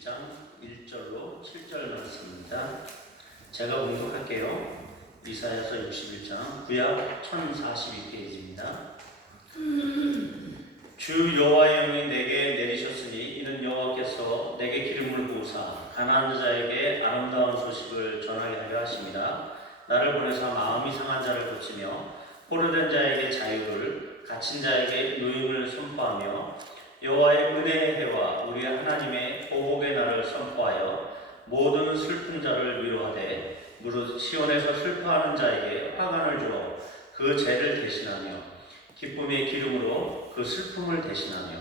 61장 1절로 7절 말씀입니다. 제가 공독할게요. 이사야서 61장 구약 1042페이지입니다. 주 여호와의 영이 내게 내리셨으니 이는 여호와께서 내게 기름을 부으사 가난한 자에게 아름다운 소식을 전하게 하려 하십니다. 나를 보내사 마음이 상한 자를 고치며 포로된 자에게 자유를, 갇힌 자에게 노임을 선포하며 여호와의 은혜의 해와 우리 하나님의 보복의 날을 선포하여 모든 슬픈 자를 위로하되 무릇 시온에서 슬퍼하는 자에게 화관을 주어 그 죄를 대신하며 기쁨의 기름으로 그 슬픔을 대신하며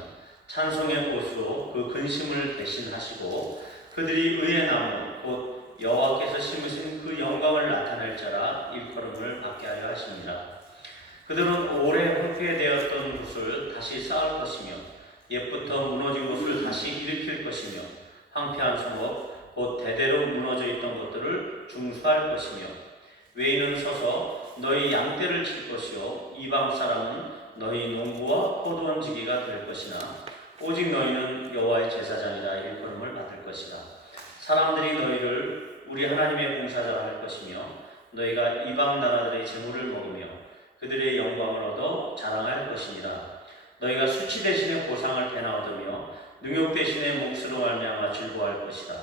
찬송의 보수로 그 근심을 대신하시고 그들이 의의 나무 곧 여호와께서 심으신 그 영광을 나타낼 자라 일컬음을 받게 하려 하십니다. 그들은 오래 황폐되었던 곳을 다시 쌓을 것이며 옛부터 무너진 곳을 다시 일으킬 것이며 황폐한 성읍 곧 대대로 무너져 있던 것들을 중수할 것이며 외인은 서서 너희 양떼를 칠 것이요 이방 사람은 너희 농부와 포도원지기가 될 것이나 오직 너희는 여호와의 제사장이라 일컬음을 받을 것이라. 사람들이 너희를 우리 하나님의 봉사자라 할 것이며 너희가 이방 나라들의 재물을 먹으며 그들의 영광을 얻어 자랑할 것이니라. 너희가 수치 대신에 보상을 배나 얻으며 능욕 대신에 몫으로 말미암아 즐거워할 것이다.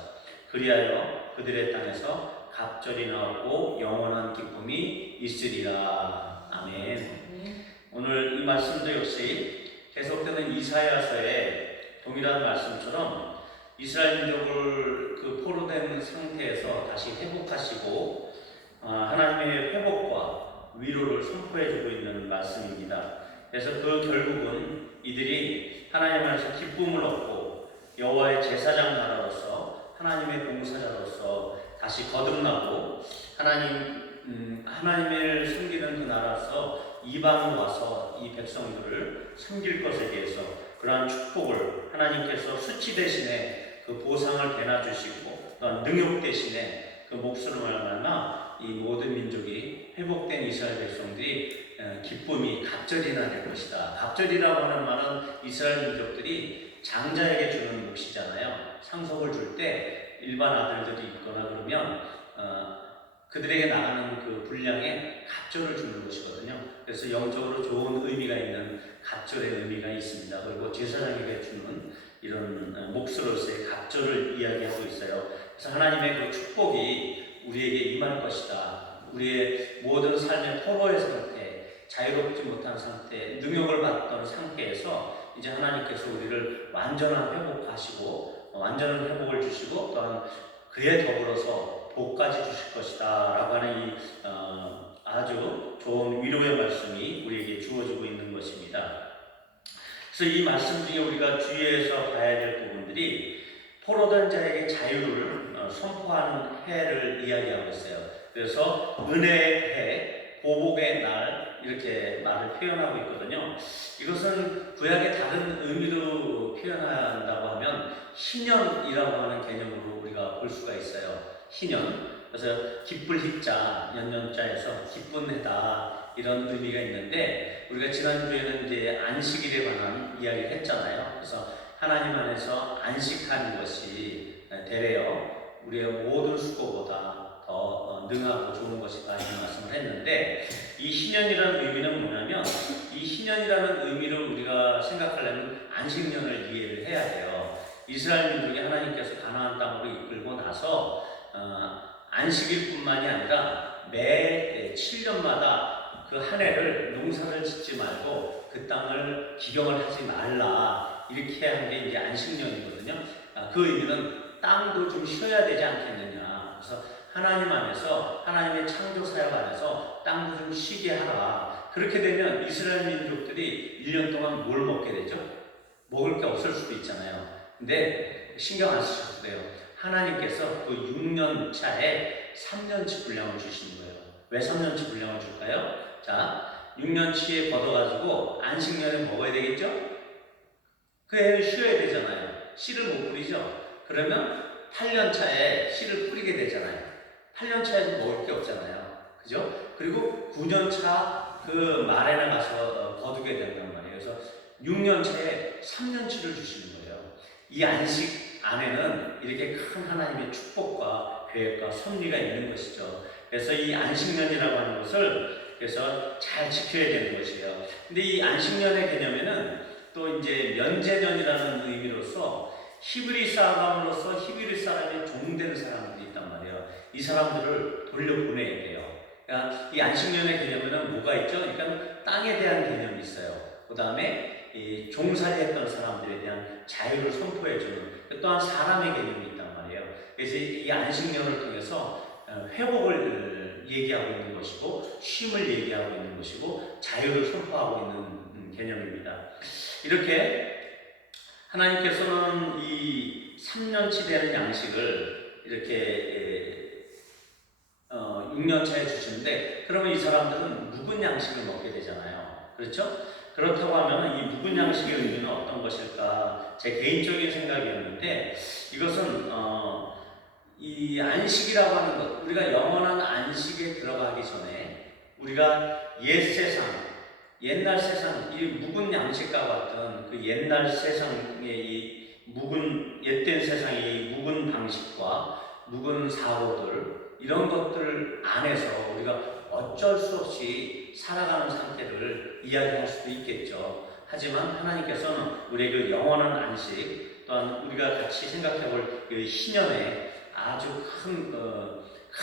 그리하여 그들의 땅에서 갑절이 나오고 영원한 기쁨이 있으리라. 아멘. 오늘 이 말씀도 역시 계속되는 이사야서의 동일한 말씀처럼 이스라엘 민족을 그 포로된 상태에서 다시 회복하시고 하나님의 회복과 위로를 선포해주고 있는 말씀입니다. 그래서 그 결국은 이들이 하나님 안에서 기쁨을 얻고 여호와의 제사장 나라로서 하나님의 봉사자로서 다시 거듭나고 하나님을 섬기는 그 나라에서 이방으로 와서 이 백성들을 섬길 것에 대해서 그러한 축복을 하나님께서 수치 대신에 그 보상을 배나 주시고 또한 능욕 대신에 그 몫으로 말미암아 이 모든 민족이 회복된 이스라엘 백성들이 기쁨이 갑절이나 될 것이다. 갑절이라고 하는 말은 이스라엘 민족들이 장자에게 주는 몫이잖아요. 상속을 줄 때 일반 아들들이 있거나 그러면 그들에게 나가는 그 분량에 갑절을 주는 것이거든요. 그래서 영적으로 좋은 의미가 있는 갑절의 의미가 있습니다. 그리고 제사장에게 주는 이런 몫으로서의 갑절을 이야기하고 있어요. 그래서 하나님의 그 축복이 우리에게 임할 것이다. 우리의 모든 삶의 포로의 상태, 자유롭지 못한 상태, 능욕을 받던 상태에서 이제 하나님께서 우리를 완전한 회복하시고 완전한 회복을 주시고 또한 그에 더불어서 복까지 주실 것이다 라고 하는 이 아주 좋은 위로의 말씀이 우리에게 주어지고 있는 것입니다. 그래서 이 말씀 중에 우리가 주의해서 봐야 될 부분들이 포로된 자에게 자유를 선포하는 해를 이야기하고 있어요. 그래서 은혜의 해, 보복의 날 이렇게 말을 표현하고 있거든요. 이것은 구약의 다른 의미로 표현한다고 하면 희년이라고 하는 개념으로 우리가 볼 수가 있어요. 희년. 그래서 기쁠 희자, 연년자에서 기쁜 해다 이런 의미가 있는데 우리가 지난주에는 이제 안식일에 관한 이야기를 했잖아요. 그래서 하나님 안에서 안식하는 것이 되레어 우리의 모든 수고보다 더 능하고 좋은 것이다 이런 말씀을 했는데 이 희년이라는 의미는 뭐냐면 이 희년이라는 의미를 우리가 생각하려면 안식년을 이해를 해야 돼요. 이스라엘 민족이 하나님께서 가나안 땅으로 이끌고 나서 안식일뿐만이 아니라 매 7년마다 그 한 해를 농사를 짓지 말고 그 땅을 기경을 하지 말라 이렇게 한 게 이제 안식년이거든요. 그 의미는 땅도 좀 쉬어야 되지 않겠느냐. 그래서 하나님 안에서 하나님의 창조 사역 안에서 땅도 좀 쉬게 하라. 그렇게 되면 이스라엘 민족들이 1년 동안 뭘 먹게 되죠? 먹을 게 없을 수도 있잖아요. 근데 신경 안 쓰셔도 돼요. 하나님께서 그 6년 차에 3년치 분량을 주시는 거예요. 왜 3년치 분량을 줄까요? 자, 6년치에 걷어가지고 안식년에 먹어야 되겠죠? 그 해를 쉬어야 되잖아요. 씨를 못 뿌리죠? 그러면 8년 차에 씨를 뿌리게 되잖아요. 8년 차에 먹을 게 없잖아요. 그죠? 그리고 9년 차 그 말에나 가서 거두게 된단 말이에요. 그래서 6년 차에 3년치를 주시는 거예요. 이 안에는 이렇게 큰 하나님의 축복과 계획과 섭리가 있는 것이죠. 그래서 이 안식년이라고 하는 것을 그래서 잘 지켜야 되는 것이에요. 근데 이 안식년의 개념에는 또 이제 면제년이라는 의미로서 히브리 사람으로서 히브리 사람의 종된 사람들이 있단 말이에요. 이 사람들을 돌려보내야 돼요. 그러니까 이 안식년의 개념에는 뭐가 있죠? 그러니까 땅에 대한 개념이 있어요. 그 다음에 이 종살이했던 사람들에 대한 자유를 선포해주는 또한 사람의 개념이 있단 말이에요. 그래서 이 안식년을 통해서 회복을 얘기하고 있는 것이고 쉼을 얘기하고 있는 것이고 자유를 선포하고 있는 개념입니다. 이렇게 하나님께서는 이 3년치 되는 양식을 이렇게 6년차에 주시는데 그러면 이 사람들은 묵은 양식을 먹게 되잖아요. 그렇죠? 그렇다고 하면 이 묵은 양식의 의미는 어떤 것일까? 제 개인적인 생각이었는데 이것은 이 안식이라고 하는 것, 우리가 영원한 안식에 들어가기 전에 우리가 옛 세상, 옛날 세상, 이 묵은 양식과 같은 그 옛날 세상의 이 묵은 옛된 세상의 묵은 방식과 묵은 사고들 이런 것들 안에서 우리가 어쩔 수 없이 살아가는 상태를 이야기할 수도 있겠죠. 하지만 하나님께서는 우리의 그 영원한 안식 또한 우리가 같이 생각해볼 그 희년의 아주 큰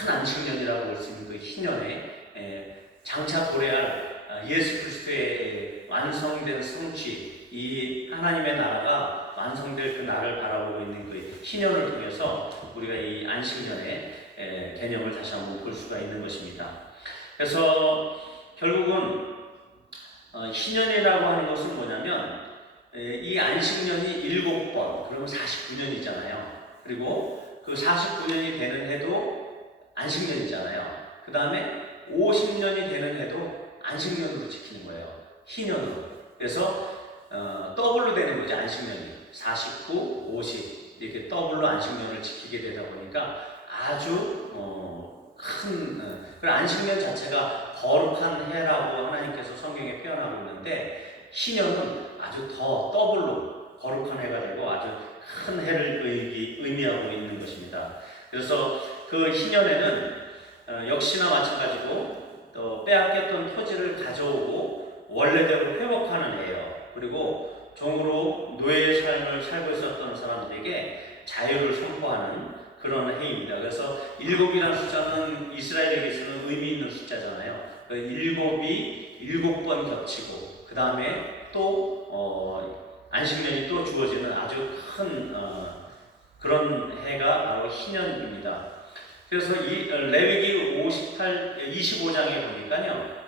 안식년이라고 볼 수 있는 그 희년에 장차 도래할 예수 그리스도의 완성된 성취, 이 하나님의 나라가 완성될 그 날을 바라보고 있는 그 희년을 통해서 우리가 이 안식년의 개념을 다시 한번 볼 수가 있는 것입니다. 그래서 결국은 희년이라고 하는 것은 뭐냐면 이 안식년이 7번, 그러면 49년이잖아요. 그리고 그 49년이 되는 해도 안식년이잖아요. 그 다음에 50년이 되는 해도 안식년으로 지키는 거예요. 희년으로. 그래서 더블로 되는 거죠. 안식년이 49, 50 이렇게 더블로 안식년을 지키게 되다 보니까 아주 그 안식년 자체가 거룩한 해라고 하나님께서 성경에 표현하고 있는데 희년은 아주 더 더블로 거룩한 해가 되고 아주 큰 해를 의미하고 있는 것입니다. 그래서 그 희년에는 역시나 마찬가지로 또 빼앗겼던 토지를 가져오고 원래대로 회복하는 해예요. 그리고 종으로 노예의 삶을 살고 있었던 사람들에게 자유를 선포하는 그런 해입니다. 그래서 7이라는 숫자는 이스라엘에게서는 의미 있는 숫자잖아요. 그 7이 7번 겹치고 그 다음에 또 안식년이 또 주어지는 아주 큰 그런 해가 바로 희년입니다. 그래서 이 레위기 25장에 보니까요.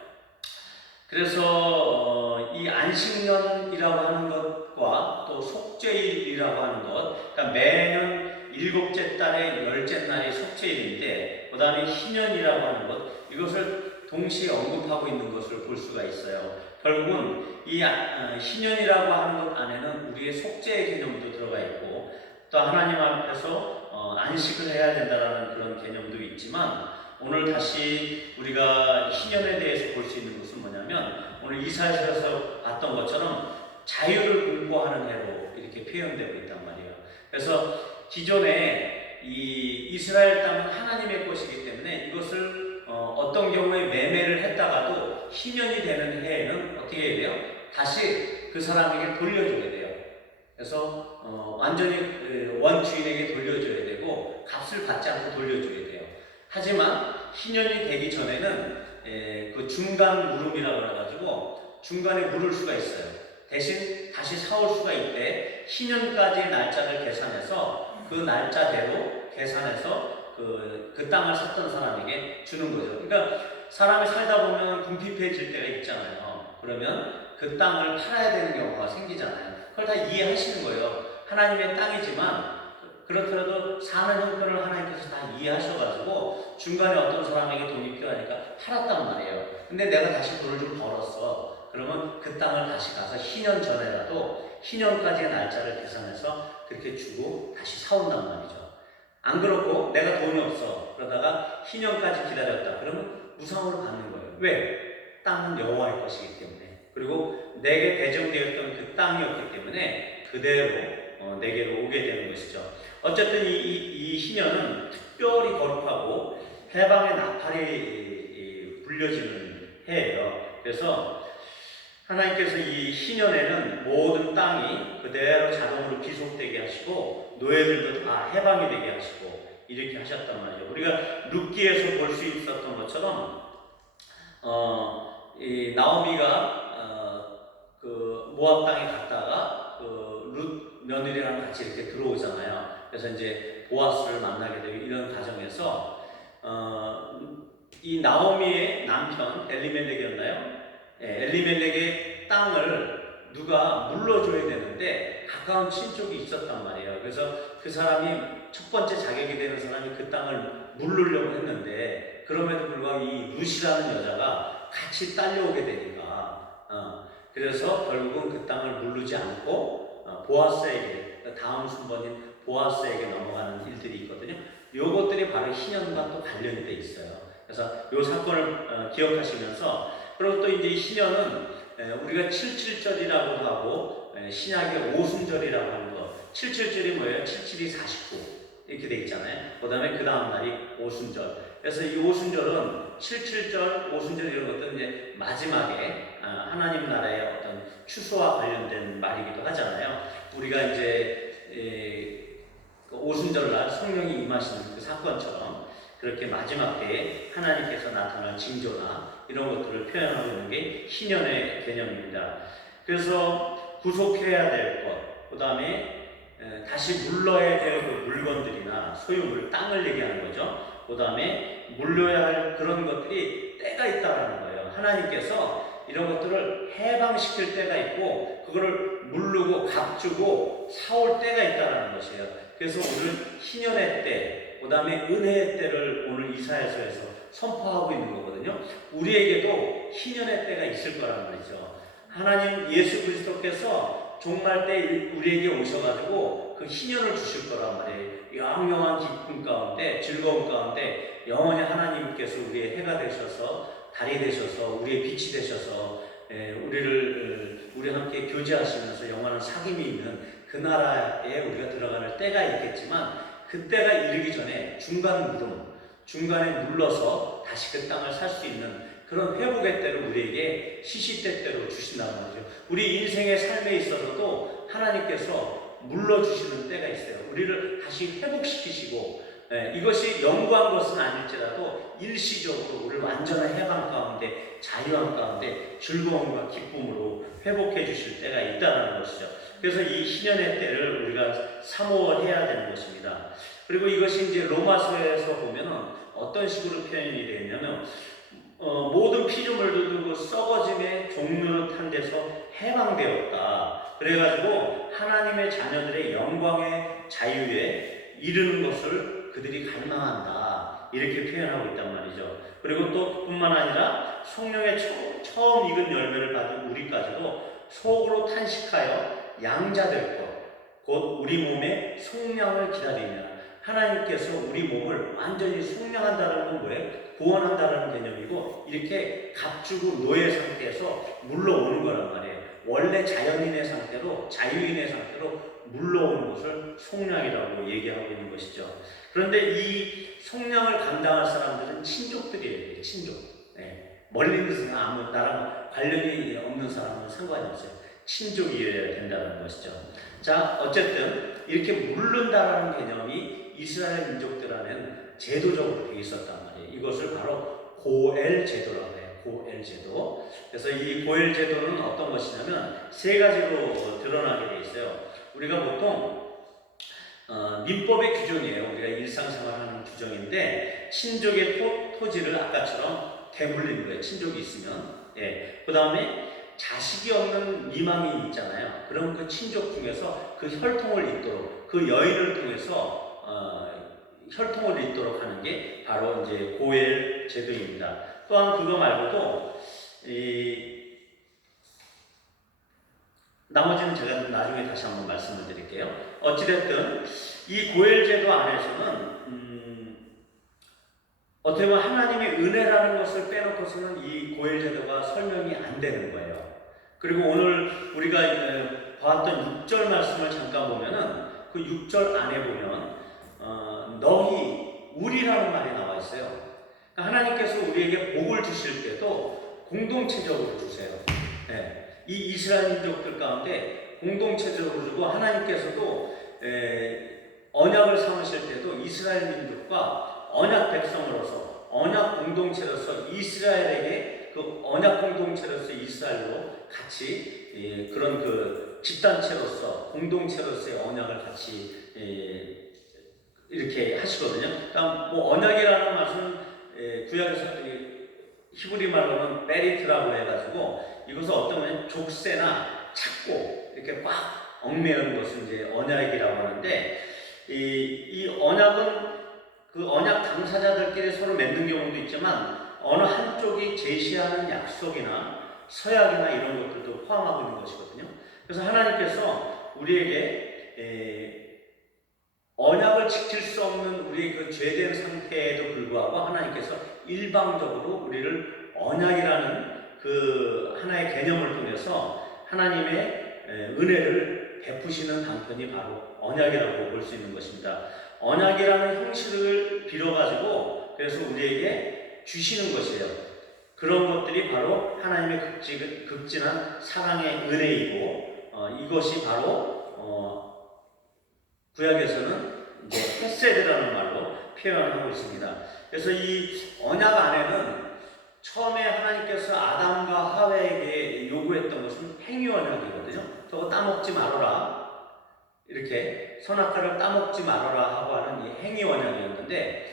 그래서 이 안식년이라고 하는 것과 또 속죄일이라고 하는 것, 그러니까 매년 7째 달의 10째 날이 속죄일인데 그 다음에 희년이라고 하는 것, 이것을 동시에 언급하고 있는 것을 볼 수가 있어요. 결국은 이 희년이라고 하는 것 안에는 우리의 속죄의 개념도 들어가 있고 또 하나님 앞에서 안식을 해야 된다는 그런 개념도 있지만 오늘 다시 우리가 희년에 대해서 볼 수 있는 것은 뭐냐면 오늘 이사야서에서 봤던 것처럼 자유를 공포하는 해로 이렇게 표현되고 있단 말이에요. 그래서 기존에 이 이스라엘 땅은 하나님의 것이기 때문에 이것을 어떤 경우에 매매를 했다가도 희년이 되는 해에는 어떻게 해야 돼요? 다시 그 사람에게 돌려줘야 돼요. 그래서 완전히 원주인에게 돌려줘야 되고 값을 받지 않고 돌려줘야 돼요. 하지만 희년이 되기 전에는 그 중간 물음이라고 해가지고 중간에 물을 수가 있어요. 대신 다시 사올 수가 있대. 희년까지의 날짜를 계산해서 그 날짜대로 계산해서 그 땅을 샀던 사람에게 주는 거죠. 그러니까 사람이 살다 보면 궁핍해질 때가 있잖아요. 그러면 그 땅을 팔아야 되는 경우가 생기잖아요. 그걸 다 이해하시는 거예요. 하나님의 땅이지만 그렇더라도 사는 형편을 하나님께서 다 이해하셔가지고 중간에 어떤 사람에게 돈이 필요하니까 팔았단 말이에요. 근데 내가 다시 돈을 좀 벌었어. 그러면 그 땅을 다시 가서 희년 전에라도 희년까지의 날짜를 계산해서 그렇게 주고 다시 사온단 말이죠. 안 그렇고 내가 돈이 없어. 그러다가 희년까지 기다렸다. 그러면 무상으로 받는 거예요. 왜? 땅은 여호와의 것이기 때문에. 그리고 내게 배정되었던 그 땅이었기 때문에 그대로 내게로 오게 되는 것이죠. 어쨌든 이 희년은 특별히 거룩하고 해방의 나팔이 불려지는 해예요. 그래서 하나님께서 이 희년에는 모든 땅이 그대로 자동으로 귀속되게 하시고 노예들도 다 해방이 되게 하시고 이렇게 하셨단 말이죠. 우리가 룻기에서 볼 수 있었던 것처럼 이 나오미가 그 모압 땅에 갔다가 그 룻 며느리랑 같이 이렇게 들어오잖아요. 그래서 이제 보아스를 만나게 되고 이런 과정에서 이 나오미의 남편 엘리멜렉이었나요? 예, 엘리멜렉의 땅을 누가 물러줘야 되는데 가까운 친족이 있었단 말이에요. 그래서 그 사람이 첫 번째 자격이 되는 사람이 그 땅을 물르려고 했는데 그럼에도 불구하고 이 룻이라는 여자가 같이 딸려오게 되니까 그래서 결국은 그 땅을 물르지 않고 보아스에게 다음 순번인 보아스에게 넘어가는 일들이 있거든요. 요것들이 바로 희년과 또 관련이 돼 있어요. 그래서 요 사건을 기억하시면서 그리고 또 이제 이 희년은 우리가 77절이라고 하고 신약의 오순절이라고 하는 거 77절이 뭐예요? 77이 49 이렇게 돼 있잖아요. 그 다음에 그 다음 날이 오순절. 그래서 이 오순절은 77절, 오순절 이런 것들은 이제 마지막에 하나님 나라의 어떤 추수와 관련된 말이기도 하잖아요. 우리가 이제 오순절날 성령이 임하시는 그 사건처럼 그렇게 마지막 때에 하나님께서 나타날 징조나 이런 것들을 표현하고 있는 게 희년의 개념입니다. 그래서 구속해야 될 것, 그 다음에 다시 물러야 될 그 물건들이나 소유물, 땅을 얘기하는 거죠. 그 다음에 물려야 할 그런 것들이 때가 있다라는 거예요. 하나님께서 이런 것들을 해방시킬 때가 있고 그거를 물르고 값주고 사올 때가 있다라는 것이에요. 그래서 오늘 희년의 때, 그 다음에 은혜의 때를 오늘 이사야서에서 선포하고 있는 거거든요. 우리에게도 희년의 때가 있을 거란 말이죠. 하나님 예수 그리스도께서 종말 때 우리에게 오셔가지고 그 희년을 주실 거란 말이에요. 영영한 기쁨 가운데, 즐거움 가운데 영원히 하나님께서 우리의 해가 되셔서 달이 되셔서 우리의 빛이 되셔서 우리와 함께 교제하시면서 영원한 사귐이 있는 그 나라에 우리가 들어갈 때가 있겠지만 그 때가 이르기 전에 중간에 물러서 다시 그 땅을 살 수 있는 그런 회복의 때를 우리에게 시시때때로 주신다는 거죠. 우리 인생의 삶에 있어서도 하나님께서 물러주시는 때가 있어요. 우리를 다시 회복시키시고 이것이 영구한 것은 아닐지라도 일시적으로 우리를 완전한 해방 가운데 자유함 가운데 즐거움과 기쁨으로 회복해 주실 때가 있다는 것이죠. 그래서 이 희년의 때를 우리가 사모해야 되는 것입니다. 그리고 이것이 이제 로마서에서 보면은 어떤 식으로 표현이 되어 있냐면 모든 피조물들도 그 썩어짐의 종로릇한 데서 해방되었다. 그래가지고 하나님의 자녀들의 영광의 자유에 이르는 것을 그들이 갈망한다. 이렇게 표현하고 있단 말이죠. 그리고 또 뿐만 아니라 성령의 처음 익은 열매를 받은 우리까지도 속으로 탄식하여 양자될 것, 곧 우리 몸의 속량을 기다리며 하나님께서 우리 몸을 완전히 속량한다는 건 뭐예요? 구원한다는 개념이고 이렇게 값주고 노예 상태에서 물러오는 거란 말이에요. 원래 자연인의 상태로 자유인의 상태로 물러오는 것을 속량이라고 얘기하고 있는 것이죠. 그런데 이 속량을 감당할 사람들은 친족들이에요. 친족. 멀리 있는 사람, 아무 나랑 관련이 없는 사람은 상관이 없어요. 친족이어야 된다는 것이죠. 자, 어쨌든 이렇게 물른다라는 개념이 이스라엘 민족들 안에는 제도적으로 되어 있었단 말이에요. 이것을 바로 고엘 제도라고 해요. 고엘 제도. 그래서 이 고엘 제도는 어떤 것이냐면 세 가지로 드러나게 되어 있어요. 우리가 보통 민법의 규정이에요. 우리가 일상생활하는 규정인데 친족의 토지를 아까처럼 되물리는 거예요. 친족이 있으면. 그 다음에 자식이 없는 미망인이 있잖아요. 그럼 그 친족 중에서 그 혈통을 잇도록 그 여인을 통해서 혈통을 잇도록 하는 게 바로 이제 고엘 제도입니다. 또한 그거 말고도 나머지는 제가 나중에 다시 한번 말씀을 드릴게요. 어찌됐든 이 고엘 제도 안에서는 어떻게 보면 하나님의 은혜라는 것을 빼놓고서는 이 고엘 제도가 설명이 안 되는 거예요. 그리고 오늘 우리가 봤던 6절 말씀을 잠깐 보면은 그 6절 안에 보면 우리에게 복을 주실 때도 공동체적으로 주세요. 네. 이 이스라엘 민족들 가운데 공동체적으로 주고, 하나님께서도 언약을 삼으실 때도 이스라엘 민족과 언약 백성으로서, 언약 공동체로서 이스라엘에게, 그 언약 공동체로서 이스라엘로 같이 그런 그 집단체로서, 공동체로서의 언약을 같이 이렇게 하시거든요. 그러니까 뭐 언약이라는 말은 구약에서 히브리 말로는 베리트라고 해가지고, 이것은 어떤 면에 족쇄나 착고 이렇게 꽉 얽매는 것을 이제 언약이라고 하는데, 이 언약은 그 언약 당사자들끼리 서로 맺는 경우도 있지만, 어느 한쪽이 제시하는 약속이나 서약이나 이런 것들도 포함하고 있는 것이거든요. 그래서 하나님께서 우리에게 언약을 지킬 수 없는 우리의 그 죄된 상태에도 불구하고 하나님께서 일방적으로 우리를 언약이라는 그 하나의 개념을 통해서 하나님의 은혜를 베푸시는 방편이 바로 언약이라고 볼 수 있는 것입니다. 언약이라는 형식을 빌어가지고 그래서 우리에게 주시는 것이에요. 그런 것들이 바로 하나님의 극진한 사랑의 은혜이고, 이것이 바로 구약에서는 이제 헤세드라는 말로 표현하고 있습니다. 그래서 이 언약 안에는 처음에 하나님께서 아담과 하와에게 요구했던 것은 행위 언약이거든요. 저거 따먹지 말아라, 이렇게 선악과를 따먹지 말아라 하고 하는 이 행위 언약이었는데,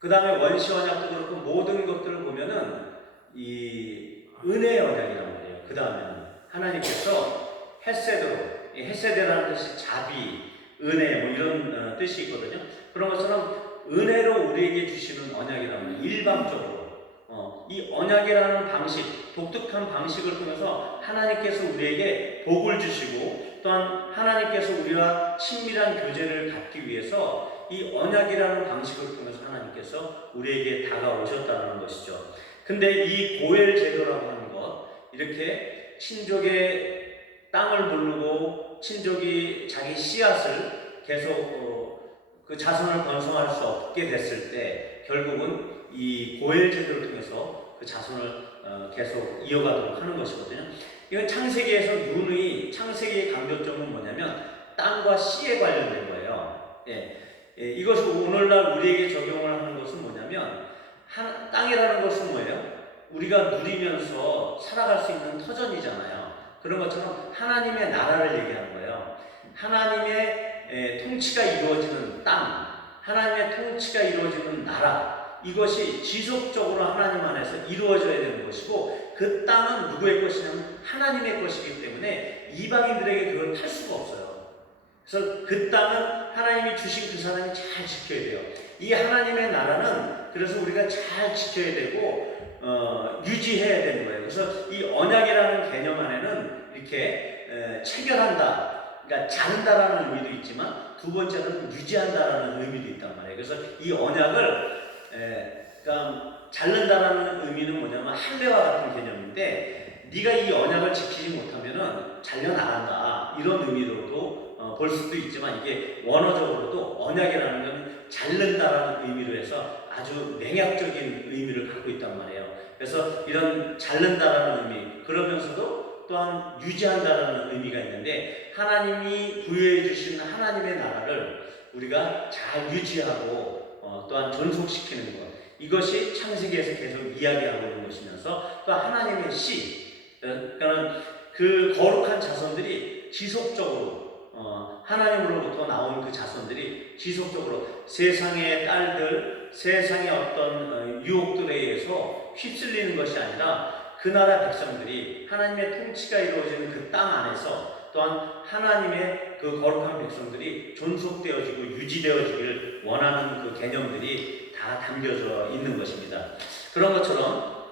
그 다음에 원시 언약도 그렇고 모든 것들을 보면은 이 은혜의 언약이란 말이에요. 그 다음에는 하나님께서 헤세드로, 헤세드라는 뜻이 자비, 은혜 뭐 이런 뜻이 있거든요. 그런 것처럼 은혜로 우리에게 주시는 언약이라는, 일방적으로 이 언약이라는 방식, 독특한 방식을 통해서 하나님께서 우리에게 복을 주시고, 또한 하나님께서 우리와 친밀한 교제를 갖기 위해서 이 언약이라는 방식을 통해서 하나님께서 우리에게 다가오셨다는 것이죠. 근데 이 고엘 제도라고 하는 것, 이렇게 친족의 땅을 부르고 친족이 자기 씨앗을 계속 그 자손을 번성할 수 없게 됐을 때 결국은 이 고엘 제도를 통해서 그 자손을 계속 이어가도록 하는 것이거든요. 이건 창세기에서 누누이, 창세기의 강조점은 뭐냐면 땅과 씨에 관련된 거예요. 이것을 오늘날 우리에게 적용을 하는 것은 뭐냐면, 땅이라는 것은 뭐예요? 우리가 누리면서 살아갈 수 있는 터전이잖아요. 그런 것처럼 하나님의 나라를 얘기하는 거예요. 하나님의 통치가 이루어지는 땅, 하나님의 통치가 이루어지는 나라, 이것이 지속적으로 하나님 안에서 이루어져야 되는 것이고, 그 땅은 누구의 것이냐면 하나님의 것이기 때문에 이방인들에게 그걸 탈 수가 없어요. 그래서 그 땅은 하나님이 주신 그 사람이 잘 지켜야 돼요. 이 하나님의 나라는 그래서 우리가 잘 지켜야 되고 유지해야 되는 거예요. 그래서 이 언약이라는 개념 안에는 이렇게 체결한다, 그러니까 자른다라는 의미도 있지만, 두 번째는 유지한다라는 의미도 있단 말이에요. 그래서 이 언약을 그러니까 자른다라는 의미는 뭐냐면 할례와 같은 개념인데, 네가 이 언약을 지키지 못하면은 잘려나간다, 이런 의미로도 볼 수도 있지만, 이게 원어적으로도 언약이라는 건 자른다라는 의미로 해서 아주 맹약적인 의미를 갖고 있단 말이에요. 그래서 이런 자른다라는 의미, 그러면서도 또한 유지한다라는 의미가 있는데, 하나님이 부여해 주신 하나님의 나라를 우리가 잘 유지하고 또한 존속시키는 것, 이것이 창세기에서 계속 이야기하고 있는 것이면서, 또 하나님의 씨, 그러니까 그 거룩한 자손들이 지속적으로 하나님으로부터 나온 그 자손들이 지속적으로 세상의 딸들, 세상의 어떤 유혹들에 의해서 휩쓸리는 것이 아니라, 그 나라 백성들이 하나님의 통치가 이루어지는 그 땅 안에서 또한 하나님의 그 거룩한 백성들이 존속되어지고 유지되어지길 원하는 그 개념들이 다 담겨져 있는 것입니다. 그런 것처럼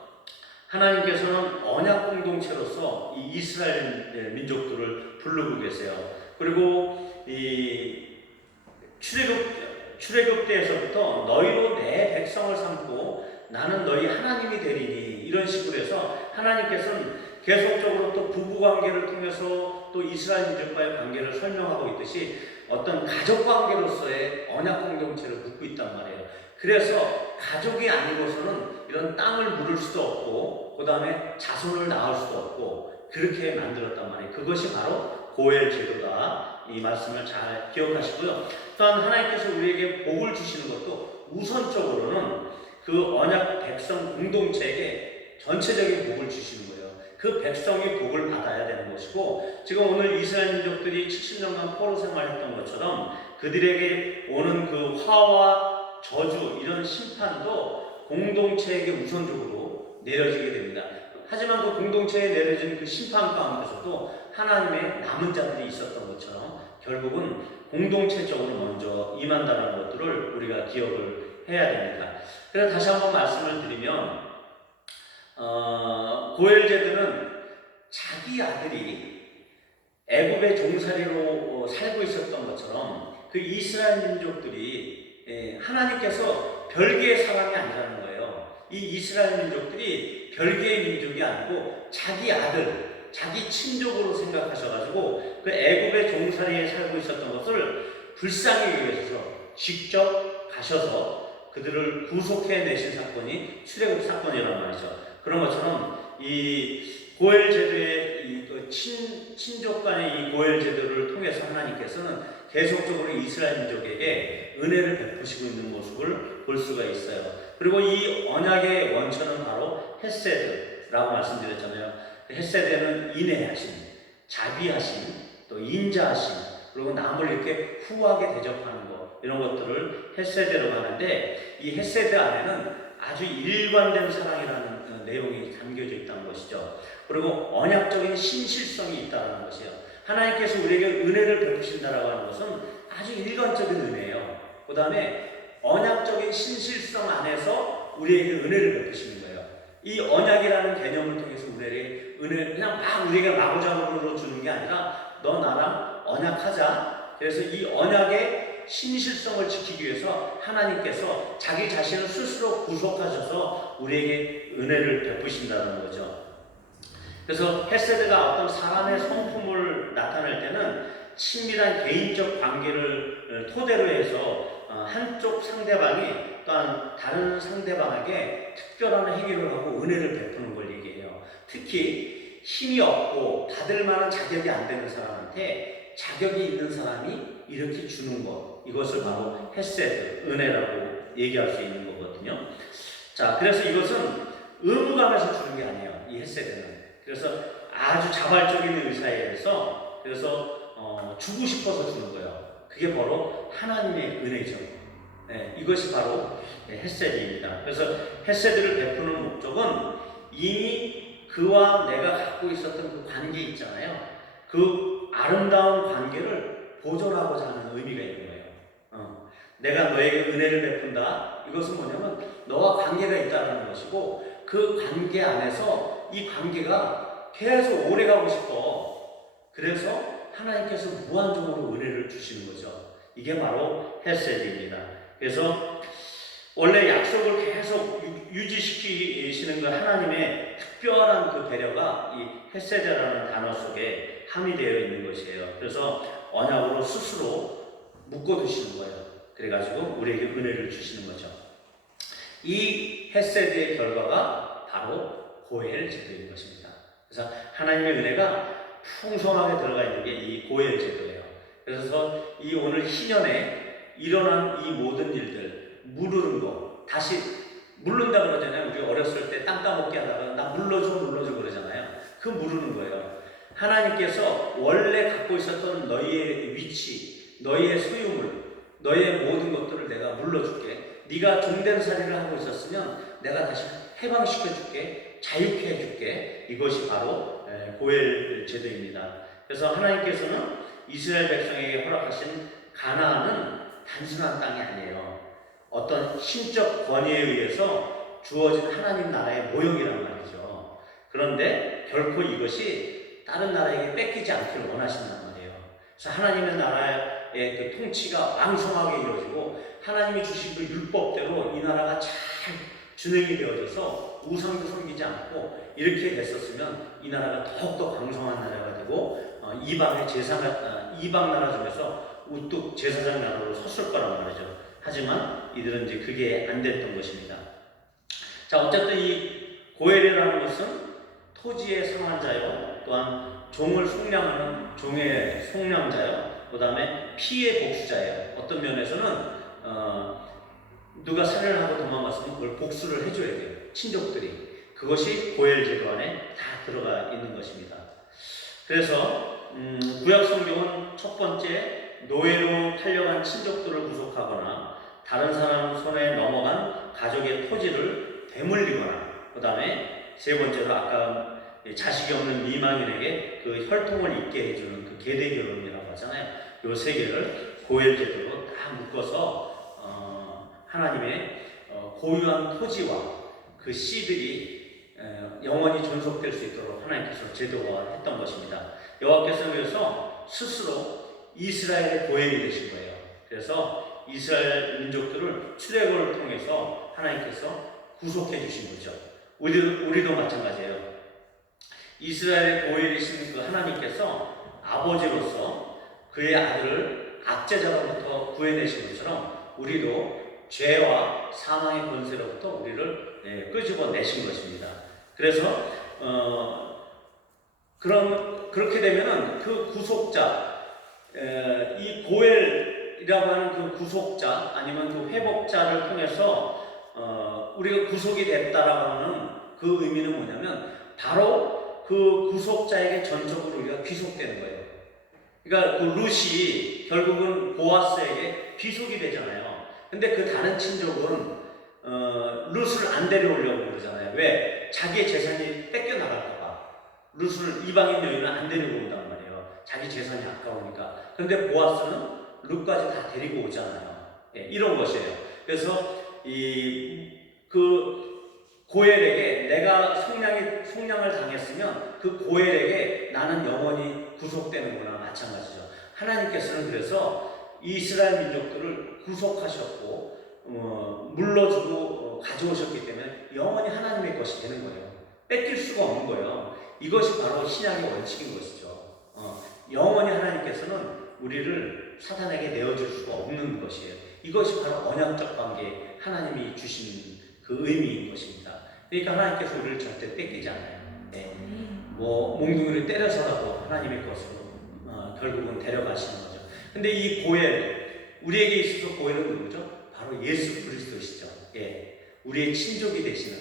하나님께서는 언약 공동체로서 이 이스라엘 민족들을 부르고 계세요. 그리고 이 출애굽 때에서부터 너희로 내 백성을 삼고 나는 너희 하나님이 되리니, 이런 식으로 해서 하나님께서는 계속적으로 또 부부관계를 통해서 또 이스라엘 민족과의 관계를 설명하고 있듯이 어떤 가족관계로서의 언약 공동체를 묻고 있단 말이에요. 그래서 가족이 아니고서는 이런 땅을 물을 수도 없고 그 다음에 자손을 낳을 수도 없고 그렇게 만들었단 말이에요. 그것이 바로 고엘 제도다. 이 말씀을 잘 기억하시고요. 또한 하나님께서 우리에게 복을 주시는 것도 우선적으로는 그 언약 백성 공동체에게 전체적인 복을 주시는 거예요. 그 백성이 복을 받아야 되는 것이고, 지금 오늘 이스라엘 민족들이 70년간 포로 생활했던 것처럼 그들에게 오는 그 화와 저주, 이런 심판도 공동체에게 우선적으로 내려지게 됩니다. 하지만 그 공동체에 내려진 그 심판 가운데서도 하나님의 남은 자들이 있었던 것처럼 결국은 공동체적으로 먼저 임한다는 것들을 우리가 기억을 해야 됩니다. 그래서 다시 한번 말씀을 드리면 고엘 제도는 자기 아들이 애굽의 종살이로 살고 있었던 것처럼 그 이스라엘 민족들이 하나님께서 별개의 사람이 아니라는 거예요. 이 이스라엘 민족들이 별개의 민족이 아니고 자기 아들, 자기 친족으로 생각하셔가지고 그 애굽의 종살이에 살고 있었던 것을 불쌍히 여기셔서 직접 가셔서 그들을 구속해내신 사건이 출애굽 사건이란 말이죠. 그런 것처럼 이 고엘 제도의 이 친족 간의 이 고엘 제도를 통해서 하나님께서는 계속적으로 이스라엘 민족에게 은혜를 베푸시고 있는 모습을 볼 수가 있어요. 그리고 이 언약의 원천은 바로 헤세드라고 말씀드렸잖아요. 헤세드는 인애하심, 자비하심, 또 인자하심, 그리고 남을 이렇게 후하게 대접하는 것, 이런 것들을 헤세드라고 하는데, 이 헤세드 안에는 아주 일관된 사랑이라는 내용이 담겨져 있다는 것이죠. 그리고 언약적인 신실성이 있다는 것이에요. 하나님께서 우리에게 은혜를 베푸신다라고 하는 것은 아주 일관적인 은혜예요. 그 다음에 언약적인 신실성 안에서 우리에게 은혜를 베푸시는 거예요. 이 언약이라는 개념을 통해서 우리에게 은혜, 그냥 막 우리에게 마구잡이로 주는 게 아니라 너 나랑 언약하자. 그래서 이 언약의 신실성을 지키기 위해서 하나님께서 자기 자신을 스스로 구속하셔서 우리에게 은혜를 베푸신다는 거죠. 그래서 헤세드가 어떤 사람의 성품을 나타낼 때는 친밀한 개인적 관계를 토대로 해서 한쪽 상대방이 또한 다른 상대방에게 특별한 행위를 하고 은혜를 베푸는 걸 얘기해요. 특히 힘이 없고 받을 만한 자격이 안 되는 사람한테 자격이 있는 사람이 이렇게 주는 것, 이것을 바로 헤세드, 은혜라고 얘기할 수 있는 거거든요. 자, 그래서 이것은 의무감에서 주는 게 아니에요. 이 헤세드는. 그래서 아주 자발적인 의사에 의해서 주고 싶어서 주는 거예요. 그게 바로 하나님의 은혜죠. 네, 이것이 바로 헤세드입니다. 그래서 헤세드를 베푸는 목적은 이미 그와 내가 갖고 있었던 그 관계 있잖아요. 그 아름다운 관계를 보존하고자 하는 의미가 있는 거예요. 내가 너에게 은혜를 베푼다. 이것은 뭐냐면 너와 관계가 있다는 것이고, 그 관계 안에서 이 관계가 계속 오래가고 싶어. 그래서 하나님께서 무한적으로 은혜를 주시는 거죠. 이게 바로 헤세드입니다. 그래서 원래 약속을 계속 유지시키시는 그 하나님의 특별한 그 배려가 이 헤세드라는 단어 속에 함의되어 있는 것이에요. 그래서 언약으로 스스로 묶어두시는 거예요. 그래가지고 우리에게 은혜를 주시는 거죠. 이 헤세드의 결과가 바로 고엘 제도인 것입니다. 그래서 하나님의 은혜가 풍성하게 들어가 있는 게 이 고엘 제도예요. 그래서 이 오늘 희년에 일어난 이 모든 일들, 무르는 거, 다시 물른다 그러잖아요. 우리 어렸을 때 땅 따먹기 하다가 나 물러줘 그러잖아요. 그 무르는 거예요. 하나님께서 원래 갖고 있었던 너희의 위치, 너희의 소유물, 너희의 모든 것들을 내가 물러줄게. 네가 종된 살이를 하고 있었으면 내가 다시 해방시켜줄게, 자유케 해줄게. 이것이 바로 고엘 제도입니다. 그래서 하나님께서는 이스라엘 백성에게 허락하신 가나안은 단순한 땅이 아니에요. 어떤 신적 권위에 의해서 주어진 하나님 나라의 모형이란 말이죠. 그런데 결코 이것이 다른 나라에게 뺏기지 않기를 원하신단 말이에요. 그래서 하나님의 나라의 그 통치가 왕성하게 이루어지고 하나님이 주신 그 율법대로 이 나라가 잘 준행이 되어져서 우상도 섬기지 않고 이렇게 됐었으면 이 나라가 더욱더 강성한 나라가 되고 이방 나라 중에서 우뚝 제사장 나라로 섰을 거란 말이죠. 하지만 이들은 이제 그게 안 됐던 것입니다. 자, 어쨌든 이 고엘이라는 것은 토지의 상환자요, 또한 종을 속량하는 종의 속량자요, 그 다음에 피의 복수자예요. 어떤 면에서는 누가 살해를 하고 도망갔으면 그걸 복수를 해줘야 돼요. 친족들이. 그것이 고엘 제도 안에 다 들어가 있는 것입니다. 그래서 구약 성경은 첫 번째, 노예로 팔려간 친족들을 구속하거나 다른 사람 손에 넘어간 가족의 토지를 되물리거나, 그 다음에 세 번째로 아까 자식이 없는 미망인에게 그 혈통을 잇게 해주는 그 계대 결혼이라고 하잖아요. 요 세 개를 고엘 제도로 다 묶어서 하나님의 고유한 토지와 그 씨들이 영원히 존속될 수 있도록 하나님께서 제도화했던 것입니다. 여호와께서 그래서 스스로 이스라엘의 고엘이 되신 거예요. 그래서 이스라엘 민족들을 출애굽을 통해서 하나님께서 구속해 주신 거죠. 우리도 마찬가지예요. 이스라엘의 고엘이신 그 하나님께서 아버지로서 그의 아들을 압제자로부터 구해내신 것처럼 우리도 죄와 사망의 권세로부터 우리를 끄집어내신 것입니다. 그래서 그렇게 되면은 그 구속자, 이 고엘이라고 하는 그 구속자 아니면 그 회복자를 통해서 우리가 구속이 됐다라고 하는 그 의미는 뭐냐면 바로 그 구속자에게 전적으로 우리가 귀속되는 거예요. 그러니까 그 룻이 결국은 보아스에게 귀속이 되잖아요. 근데 그 다른 친족은 룻을 안 데려오려고 그러잖아요. 왜? 자기의 재산이 뺏겨나갈까봐. 룻을 이방인 여인은 안 데리고 온단 말이에요. 자기 재산이 아까우니까. 그런데 보아스는 룻까지 다 데리고 오잖아요. 예, 이런 것이에요. 그래서 그 고엘에게 내가 속량을 당했으면 그 고엘에게 나는 영원히 구속되는 거나 마찬가지죠. 하나님께서는 그래서 이스라엘 민족들을 구속하셨고 물러주고 가져오셨기 때문에 영원히 하나님의 것이 되는 거예요. 뺏길 수가 없는 거예요. 이것이 바로 신약의 원칙인 것이죠. 영원히 하나님께서는 우리를 사탄에게 내어줄 수가 없는 것이에요. 이것이 바로 언약적 관계, 하나님이 주신 그 의미인 것입니다. 그러니까 하나님께서 우리를 절대 뺏기지 않아요. 네. 몽둥이를 때려서라도 하나님의 것으로 결국은 데려가시는 거죠. 근데 이 고엘, 우리에게 있어서 고엘은 누구죠? 바로 예수 그리스도시죠. 예. 우리의 친족이 되시는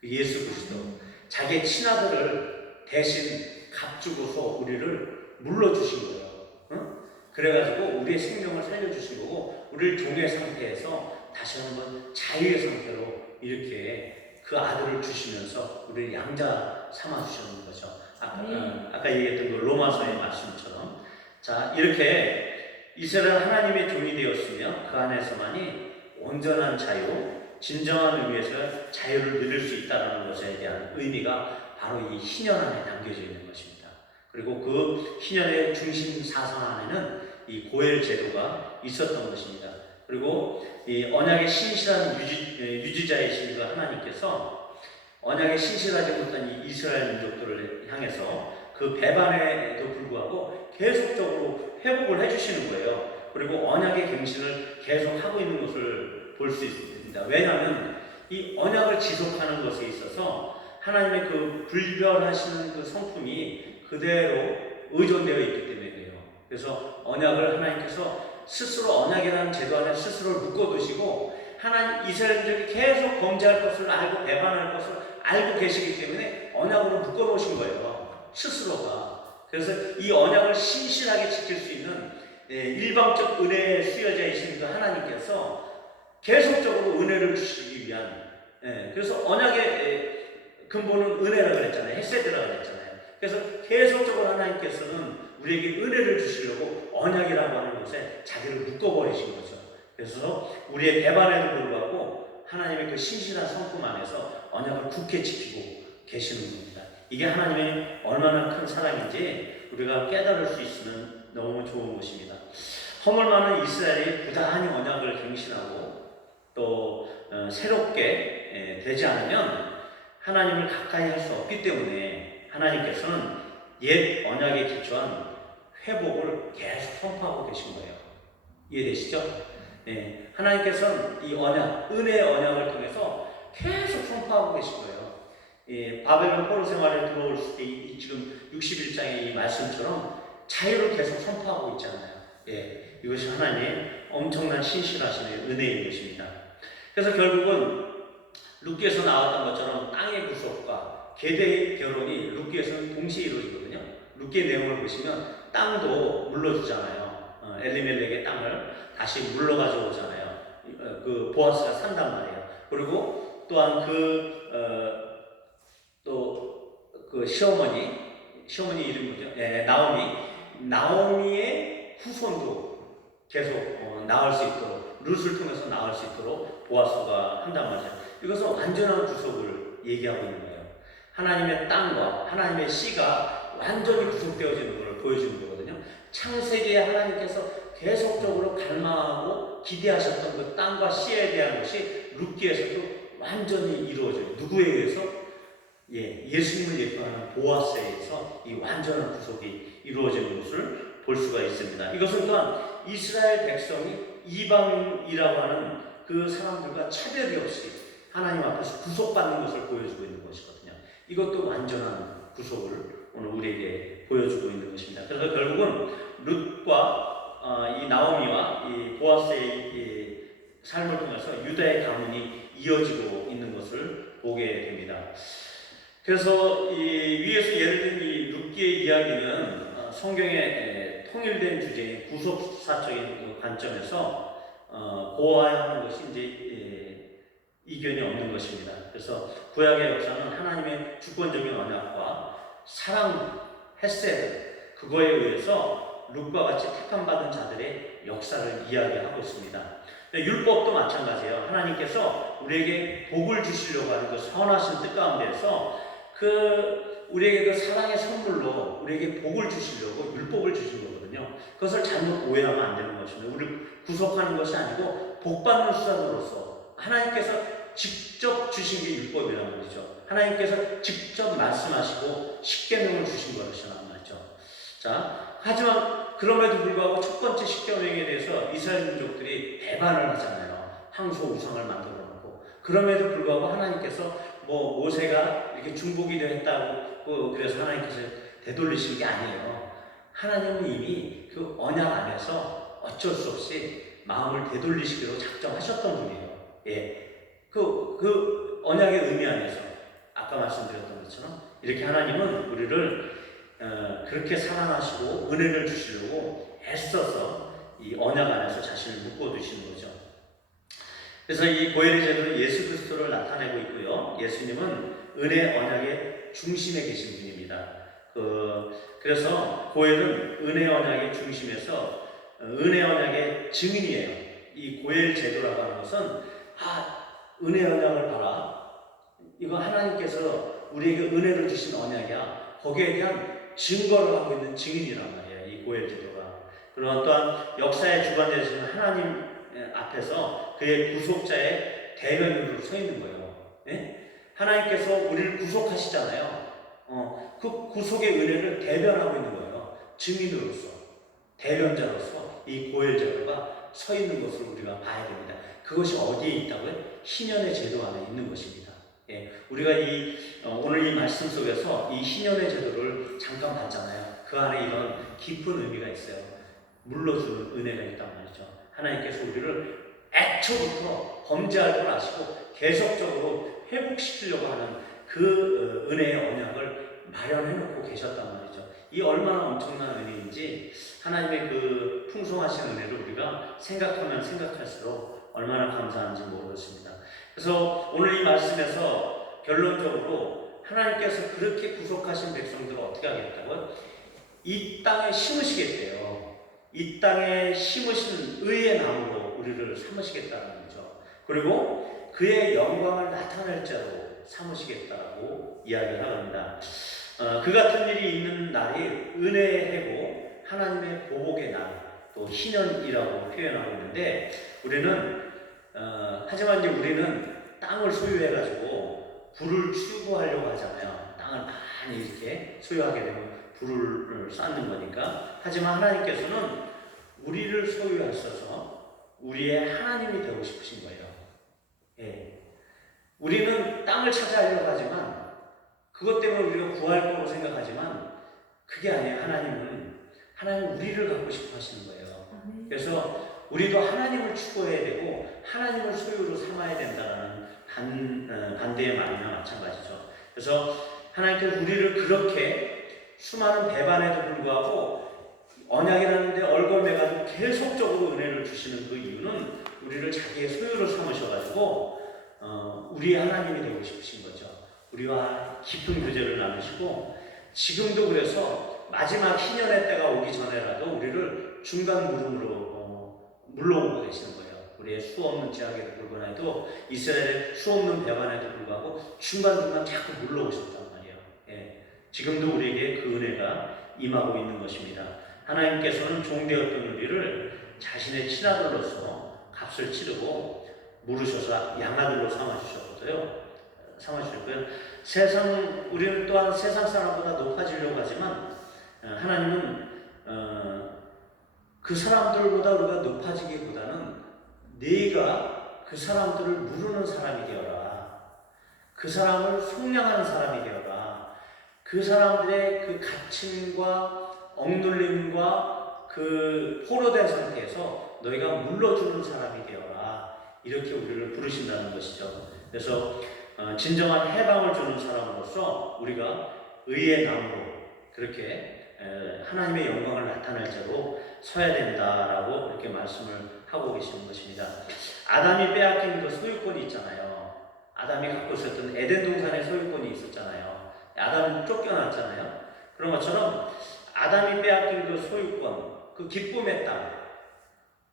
그 예수 그리스도. 자기의 친아들을 대신 값주고서 우리를 물러주신 거예요. 응? 그래가지고 우리의 생명을 살려주신 거고, 우리를 종의 상태에서 다시 한번 자유의 상태로 이렇게 그 아들을 주시면서 우리를 양자 삼아 주셨는 거죠. 아까 얘기했던 그 로마서의 말씀처럼. 자, 이렇게 이스라엘 하나님의 종이 되었으며 그 안에서만이 온전한 자유, 진정한 의미에서 자유를 누릴 수 있다는 것에 대한 의미가 바로 이 희년 안에 담겨져 있는 것입니다. 그리고 그 희년의 중심 사상 안에는 이 고엘 제도가 있었던 것입니다. 그리고 이 언약의 신실한 유지자이신 그 하나님께서 언약의 신실하지 못한 이 이스라엘 민족들을 향해서 그 배반에도 불구하고 계속적으로 회복을 해주시는 거예요. 그리고 언약의 갱신을 계속 하고 있는 것을 볼 수 있습니다. 왜냐하면 이 언약을 지속하는 것에 있어서 하나님의 그 불변하시는 그 성품이 그대로 의존되어 있기 때문에 그래요. 그래서 언약을 하나님께서 스스로 언약이라는 제도 안에 스스로를 묶어두시고 하나님 이스라엘들이 계속 범죄할 것을 알고 배반할 것을 알고 계시기 때문에 언약으로 묶어놓으신 거예요. 스스로가. 그래서 이 언약을 신실하게 지킬 수 있는 일방적 은혜의 수여자이신 그 하나님께서 계속적으로 은혜를 주시기 위한, 그래서 언약의 근본은 은혜라고 그랬잖아요. 헤세드라고 그랬잖아요. 그래서 계속적으로 하나님께서는 우리에게 은혜를 주시려고 언약이라고 하는 것에 자기를 묶어버리신 거죠. 그래서 우리의 배반에도 불구하고 하나님의 그 신실한 성품 안에서 언약을 굳게 지키고 계시는 겁니다. 이게 하나님의 얼마나 큰 사랑인지 우리가 깨달을 수 있으면 너무 좋은 것입니다. 허물 많은 이스라엘이 부단히 언약을 갱신하고 또 새롭게 되지 않으면 하나님을 가까이 할 수 없기 때문에 하나님께서는 옛 언약에 기초한 회복을 계속 선포하고 계신 거예요. 이해되시죠? 하나님께서는 이 언약, 은혜의 언약을 통해서 계속 선포하고 계신 거예요. 바벨론 포로 생활에 들어올 때 지금 61장의 이 말씀처럼 자유를 계속 선포하고 있잖아요. 이것이 하나님의 엄청난 신실하심의 은혜인 것입니다. 그래서 결국은 룻기에서 나왔던 것처럼 땅의 구속과 계대의 결혼이 룻기에서는 동시에 이루어지거든요. 룻기의 내용을 보시면 땅도 물러주잖아요. 엘리멜렉의 땅을 다시 물러 가져오잖아요. 그 보아스가 산단 말이에요. 그리고 또한 그 시어머니 이름이 뭐죠? 나오미의 후손도 계속 낳을 수 있도록, 룻을 통해서 낳을 수 있도록 보아스가 한단 말이죠. 이것은 완전한 구속을 얘기하고 있는 거예요. 하나님의 땅과 하나님의 씨가 완전히 구속되어지는 것을 보여주는 거거든요. 창세기에 하나님께서 계속적으로 갈망하고 기대하셨던 그 땅과 씨에 대한 것이 룻기에서도 완전히 이루어져요. 누구에 의해서? 예수님을 예표하는 보아스에 의해서 이 완전한 구속이 이루어지는 것을 볼 수가 있습니다. 이것은 또한 이스라엘 백성이 이방인이라고 하는 그 사람들과 차별이 없이 하나님 앞에서 구속받는 것을 보여주고 있는 것이거든요. 이것도 완전한 구속을 오늘 우리에게 보여주고 있는 것입니다. 그래서 결국은 룻과 이 나오미와 이 보아스의 이 삶을 통해서 유다의 가문이 이어지고 있는 것을 보게 됩니다. 그래서 이 위에서 예를 든 이 룻기의 이야기는 성경의 통일된 주제인 구속사적인 관점에서 보아야 하는 것이 이제 이견이 없는 것입니다. 그래서 구약의 역사는 하나님의 주권적인 언약과 사랑, 헤세드 그거에 의해서 룻과 같이 택함받은 자들의 역사를 이야기하고 있습니다. 율법도 마찬가지예요. 하나님께서 우리에게 복을 주시려고 하는 그 선하신 뜻 가운데서 우리에게 그 사랑의 선물로 우리에게 복을 주시려고 율법을 주신 거거든요. 그것을 잘못 오해하면 안 되는 것입니다. 우리를 구속하는 것이 아니고 복받는 수단으로서 하나님께서 직접 주신 게 율법이라는 말이죠. 하나님께서 직접 말씀하시고 십계명을 주신 것이라는 말이죠. 자, 하지만 그럼에도 불구하고 첫 번째 십계명에 대해서 이스라엘 민족들이 배반을 하잖아요. 항소 우상을 만들어 놓고. 그럼에도 불구하고 하나님께서 모세가 이렇게 중보기도 했다고 그래서 하나님께서 되돌리신 게 아니에요. 하나님은 이미 그 언약 안에서 어쩔 수 없이 마음을 되돌리시기로 작정하셨던 분이에요. 그 언약의 의미 안에서 아까 말씀드렸던 것처럼 이렇게 하나님은 우리를 그렇게 사랑하시고 은혜를 주시려고 애써서 이 언약 안에서 자신을 묶어두시는 거죠. 그래서 이 고엘의 제도는 예수 그리스도를 나타내고 있고요. 예수님은 은혜 언약의 중심에 계신 분입니다. 그래서 고엘은 은혜 언약의 중심에서 은혜 언약의 증인이에요. 이 고엘 제도라고 하는 것은 은혜 언약을 봐라. 이거 하나님께서 우리에게 은혜를 주신 언약이야. 거기에 대한 증거를 하고 있는 증인이란 말이에요. 이 고엘 제도가. 그리고 또한 역사의 주관자이신 하나님 앞에서 그의 구속자의 대변인으로 서 있는 거예요. 하나님께서 우리를 구속하시잖아요. 그 구속의 은혜를 대변하고 있는 거예요. 증인으로서, 대변자로서 이 고엘 제도가 서 있는 것을 우리가 봐야 됩니다. 그것이 어디에 있다고요? 희년의 제도 안에 있는 것입니다. 우리가 오늘 이 말씀 속에서 이 희년의 제도를 잠깐 봤잖아요. 그 안에 이런 깊은 의미가 있어요. 물러주는 은혜가 있단 말이죠. 하나님께서 우리를 애초부터 범죄할 걸 아시고 계속적으로 회복시키려고 하는 그 은혜의 언약을 마련해놓고 계셨단 말이죠. 이 얼마나 엄청난 은혜인지 하나님의 그 풍성하신 은혜를 우리가 생각하면 생각할수록 얼마나 감사한지 모르겠습니다. 그래서 오늘 이 말씀에서 결론적으로 하나님께서 그렇게 구속하신 백성들을 어떻게 하겠다고요? 이 땅에 심으시겠대요. 이 땅에 심으신 의의 나무로 우리를 삼으시겠다는 거죠. 그리고 그의 영광을 나타낼 자로 삼으시겠다고 이야기를 합니다. 그 같은 일이 있는 날이 은혜의 해고 하나님의 보복의 날, 또 희년이라고 표현하고 있는데 하지만 이제 우리는 땅을 소유해가지고 불을 추구하려고 하잖아요. 땅을 많이 이렇게 소유하게 되면 불을 쌓는 거니까. 하지만 하나님께서는 우리를 소유하셔서 우리의 하나님이 되고 싶으신 거예요. 우리는 땅을 차지하려고 하지만 그것 때문에 우리가 구할 거라고 생각하지만 그게 아니에요. 하나님은 우리를 갖고 싶어 하시는 거예요. 그래서 우리도 하나님을 추구해야 되고 하나님을 소유로 삼아야 된다는 반대의 말이나 마찬가지죠. 그래서 하나님께서 우리를 그렇게 수많은 배반에도 불구하고 언약이라는 데 얼걸매가지고 계속적으로 은혜를 주시는 그 이유는 우리를 자기의 소유로 삼으셔가지고 우리의 하나님이 되고 싶으신 거죠. 우리와 깊은 교제를 나누시고 지금도 그래서 마지막 희년의 때가 오기 전에라도 우리를 중간 물음으로 물러오고 계시는 거예요. 우리의 수없는 제약에도 불구하고 이스라엘의 수없는 배반에도 불구하고 중간중간 자꾸 물러오셨단 말이에요. 예. 지금도 우리에게 그 은혜가 임하고 있는 것입니다. 하나님께서는 종되었던 우리를 자신의 친아들로서 값을 치르고 물으셔서 양아들로 삼아주셨고요. 우리는 또한 세상 사람보다 높아지려고 하지만 하나님은 그 사람들보다 우리가 높아지기보다는 네가 그 사람들을 무르는 사람이 되어라. 그 사람을 속량하는 사람이 되어라. 그 사람들의 그 갇힘과 억눌림과 그 포로된 상태에서 너희가 물러주는 사람이 되어라. 이렇게 우리를 부르신다는 것이죠. 그래서 진정한 해방을 주는 사람으로서 우리가 의의 나무로 그렇게 하나님의 영광을 나타낼 자로 서야 된다라고 이렇게 말씀을 하고 계시는 것입니다. 아담이 빼앗긴 그 소유권이 있잖아요. 아담이 갖고 있었던 에덴 동산의 소유권이 있었잖아요. 아담은 쫓겨났잖아요. 그런 것처럼 아담이 빼앗긴 그 소유권, 그 기쁨의 땅,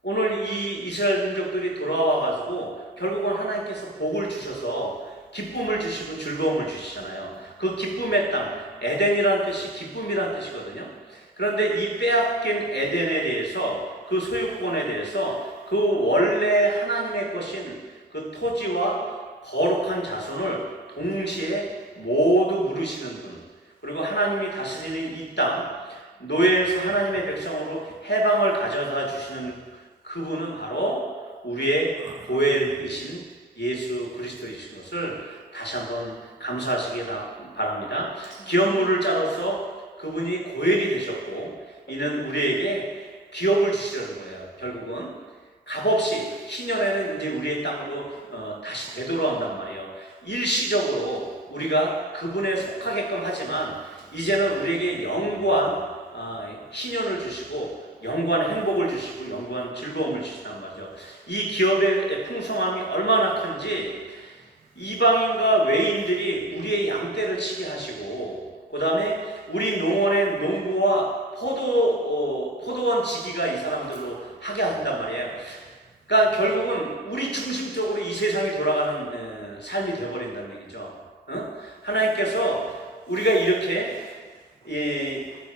오늘 이 이스라엘 민족들이 돌아와가지고 결국은 하나님께서 복을 주셔서 기쁨을 주시고 즐거움을 주시잖아요. 그 기쁨의 땅, 에덴이라는 뜻이 기쁨이라는 뜻이거든요. 그런데 이 빼앗긴 에덴에 대해서 그 소유권에 대해서 그 원래 하나님의 것인 그 토지와 거룩한 자손을 동시에 모두 물으시는 분, 그리고 하나님이 다스리는 이 땅, 노예에서 하나님의 백성으로 해방을 가져다 주시는 그분은 바로 우리의 보혜이신 예수 그리스도이신 것을 다시 한번 감사하시기 바랍니다. 기업물을 짜로서 그분이 고엘이 되셨고 이는 우리에게 기업을 주시려는 거예요. 결국은 값없이 희년에는 이제 우리의 땅으로 다시 되돌아온단 말이에요. 일시적으로 우리가 그분에 속하게끔 하지만 이제는 우리에게 영구한 희년을 주시고 영구한 행복을 주시고 영구한 즐거움을 주신단 말이죠. 이 기업의 풍성함이 얼마나 큰지 이방인과 외인들이 우리의 양떼를 치게 하시고 그 다음에 우리 농원의 농부와 포도원 지기가 이 사람들로 하게 한단 말이에요. 그러니까 결국은 우리 중심적으로 이 세상이 돌아가는 삶이 되어버린다는 얘기죠. 하나님께서 우리가 이렇게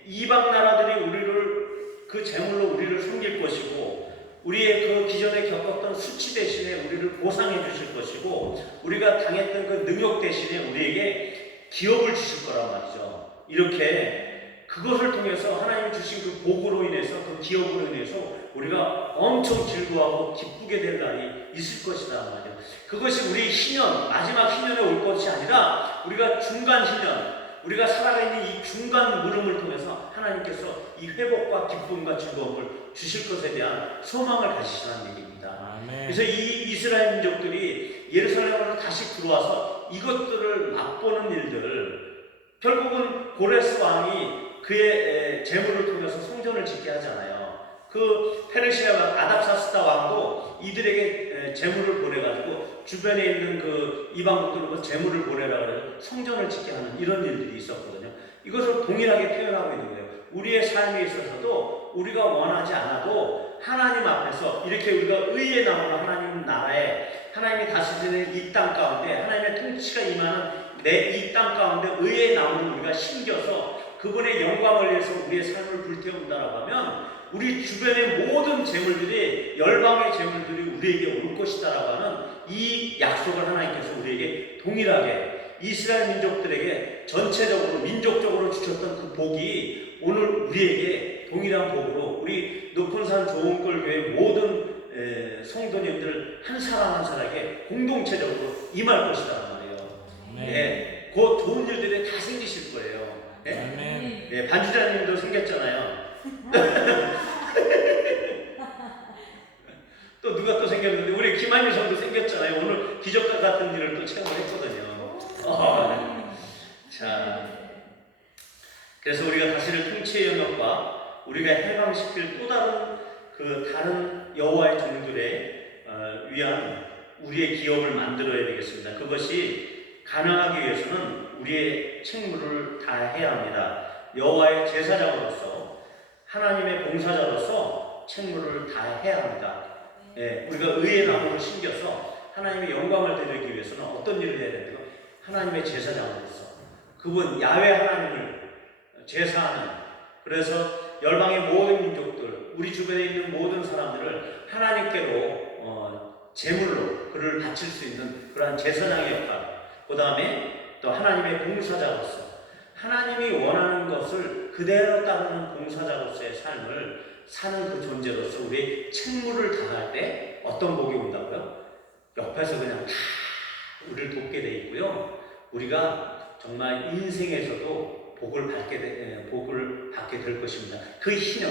이방 나라들이 우리를 그 재물로 우리를 섬길 것이고 우리의 그 기존에 겪었던 수치 대신에 우리를 보상해 주실 것이고 우리가 당했던 그 능욕 대신에 우리에게 기업을 주실 거란 말이죠. 이렇게 그것을 통해서 하나님이 주신 그 복으로 인해서 그 기업으로 인해서 우리가 엄청 즐거워하고 기쁘게 될 날이 있을 것이다 말이죠. 그것이 우리 희년, 마지막 희년에 올 것이 아니라 우리가 중간 희년, 우리가 살아가 있는 이 중간 물음을 통해서 하나님께서 이 회복과 기쁨과 즐거움을 주실 것에 대한 소망을 가지시라는 얘기입니다. 아멘. 그래서 이 이스라엘 민족들이 예루살렘으로 다시 들어와서 이것들을 맛보는 일들, 결국은 고레스 왕이 그의 재물을 통해서 성전을 짓게 하잖아요. 그 페르시아 아닥사스다 왕도 이들에게 재물을 보내가지고 주변에 있는 그 이방국들로 재물을 보내라 그래서 성전을 짓게 하는 이런 일들이 있었거든요. 이것을 동일하게 표현하고 있는 거예요. 우리의 삶에 있어서도 우리가 원하지 않아도 하나님 앞에서 이렇게 우리가 의의 나무로 하나님 나라에 하나님이 다스리는 이 땅 가운데 하나님의 통치가 임하는 내 이 땅 가운데 의의 나무를 우리가 심겨서 그분의 영광을 위해서 우리의 삶을 불태운다라고 하면 우리 주변의 모든 재물들이 열방의 재물들이 우리에게 올 것이다라고 하는 이 약속을 하나님께서 우리에게 동일하게 이스라엘 민족들에게 전체적으로 민족적으로 주셨던 그 복이 오늘 우리에게 동일한 복으로 우리 높은산 좋은꼴교회 모든 성도님들 한 사람 한 사람에게 공동체적으로 임할 것이다 말이에요. 예, 그 좋은 일들이 다 생기실 거예요. 예? 예, 반주자님도 생겼잖아요. 또 누가 또 생겼는데 우리 김한일 성도 생겼잖아요. 오늘 기적과 같은 일을 또 체험했거든요. 자, 그래서 우리가 다스릴 통치의 영역과 우리가 해방시킬 또 다른 여호와의 종들에 위한 우리의 기업을 만들어야 되겠습니다. 그것이 가능하기 위해서는 우리의 책무를 다해야 합니다. 여호와의 제사장으로서 하나님의 봉사자로서 책무를 다해야 합니다. 예, 우리가 의의 나무를 심겨서 하나님의 영광을 드리기 위해서는 어떤 일을 해야 됩니까? 하나님의 제사장으로서 그분 야훼 하나님을 제사하는, 그래서 열방의 모든 민족들, 우리 주변에 있는 모든 사람들을 하나님께로 제물로 그를 바칠 수 있는 그러한 제사장의 역할, 그 다음에 또 하나님의 봉사자로서 하나님이 원하는 것을 그대로 따르는 봉사자로서의 삶을 사는 그 존재로서 우리의 책무를 다할 때 어떤 복이 온다고요? 옆에서 그냥 다 우리를 돕게 돼 있고요. 우리가 정말 인생에서도 복을 받게 될 것입니다. 그 희년,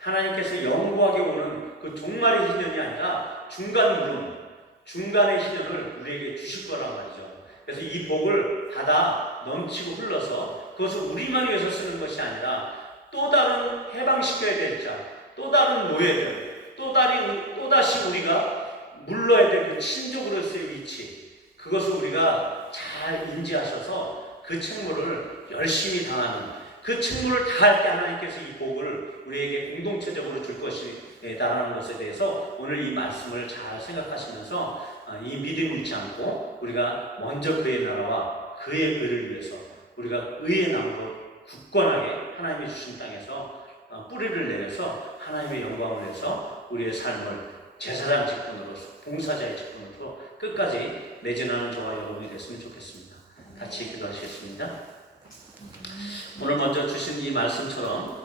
하나님께서 영구하게 오는 그 종말의 희년이 아니라 중간의 희년을 우리에게 주실 거란 말이죠. 그래서 이 복을 받아 넘치고 흘러서 그것을 우리만 위해서 쓰는 것이 아니라 또 다른 해방시켜야 될 자, 또 다른 노예들, 또다시 우리가 물러야 될 그 친족으로서의 위치, 그것을 우리가 잘 인지하셔서 그 책무를 열심히 다하는, 그 책무를 다할 때 하나님께서 이 복을 우리에게 공동체적으로 줄 것이다라는 것에 대해서 오늘 이 말씀을 잘 생각하시면서 이 믿음을 잃지 않고 우리가 먼저 그의 나라와 그의 의를 위해서 우리가 의의 나무로 굳건하게 하나님이 주신 땅에서 뿌리를 내려서 하나님의 영광을 위해서 우리의 삶을 제사장 직분으로서, 봉사자의 직분으로서 끝까지 매진하는 저와 여러분이 됐으면 좋겠습니다. 같이 기도하시겠습니다. 오늘 먼저 주신 이 말씀처럼